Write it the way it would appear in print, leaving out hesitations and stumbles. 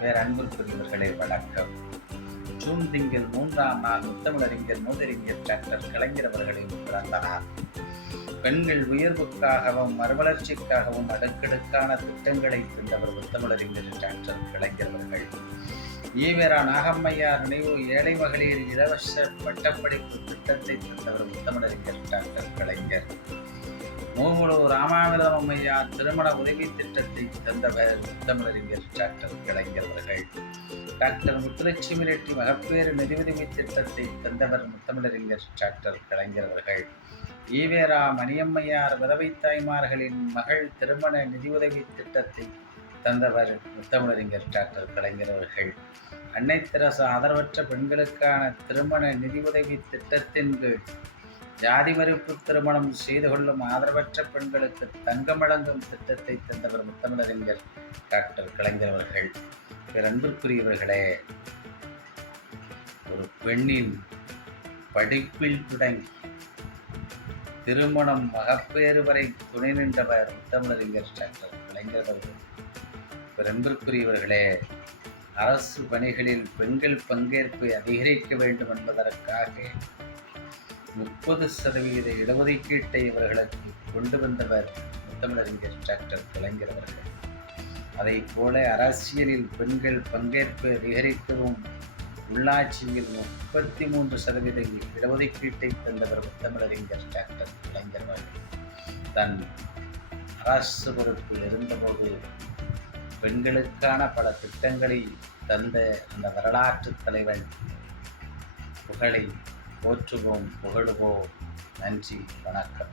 பேரன்புக்குரியவர்களே வணக்கம். ஜூன் திங்கள் 3ஆம் நாள் முத்தமிழறிஞர் மூதறிஞர் டாக்டர் கலைஞர் அவர்களின் பிறந்த நாள். பெண்கள் உயர்வுக்காகவும் மறுமலர்ச்சிக்காகவும் அடுக்கடுக்கான திட்டங்களை தந்தவர் முத்தமிழறிஞர் டாக்டர் கலைஞர் அவர்கள். ஈவேரா நாகம்மையார் நினைவு ஏழை மகளிர் இலவச பட்டப்படிப்பு திட்டத்தை தந்தவர் முத்தமிழறிஞர் டாக்டர் கலைஞர். மூமுழு ராமாமிர்தம் அம்மையார் திருமண உதவி திட்டத்தை தந்தவர் முத்தமிழறிஞர் டாக்டர் கலைஞர் அவர்கள். டாக்டர் முத்துலட்சுமி ரெட்டி மகப்பேறு நிதியுதவி திட்டத்தை தந்தவர் முத்தமிழறிஞர் டாக்டர் கலைஞர் அவர்கள். ஈவேரா மணியம்மையார் விதவை தாய்மார்களின் மகள் திருமண நிதியுதவி திட்டத்தை தந்தவர் முத்தமிழறிஞர் டாக்டர் கலைஞர் அவர்கள். அன்னை தெரசா ஆதரவற்ற பெண்களுக்கான திருமண நிதியுதவி திட்டத்தின் கீழ் ஜாதி மறுப்பு திருமணம் செய்து கொள்ளும் ஆதரவற்ற பெண்களுக்கு தங்கம் வழங்கும் திட்டத்தை தந்தவர் முத்தமிழறிஞர் டாக்டர் கலைஞர் அவர்கள். அன்பிற்குரியவர்களே, ஒரு பெண்ணின் படிப்பில் தொடங்கி திருமணம் மகப்பேறு வரை துணை நின்றவர் முத்தமிழறிஞர் டாக்டர் கலைஞர் அவர்கள். அன்பிற்குரியவர்களே, அரசு பணிகளில் பெண்கள் பங்கேற்பை அதிகரிக்க வேண்டும் என்பதற்காக 30% இடஒதுக்கீட்டை இவர்களுக்கு கொண்டு வந்தவர் முத்தமிழறிஞர் டாக்டர் கலைஞர் அவர்கள். அதை போல அரசியலில் பெண்கள் பங்கேற்பை அதிகரிக்கவும் உள்ளாட்சியில் 33% இடஒதுக்கீட்டை தந்தவர் முத்தமிழறிஞர் டாக்டர் கலைஞர் அவர்கள். தன் அரசு பொறுப்பில் இருந்தபோது பெண்களுக்கான பல திட்டங்களை தந்த அந்த வரலாற்று தலைவன் புகழை போற்றுவோம், புகழுவோம். நன்றி, வணக்கம்.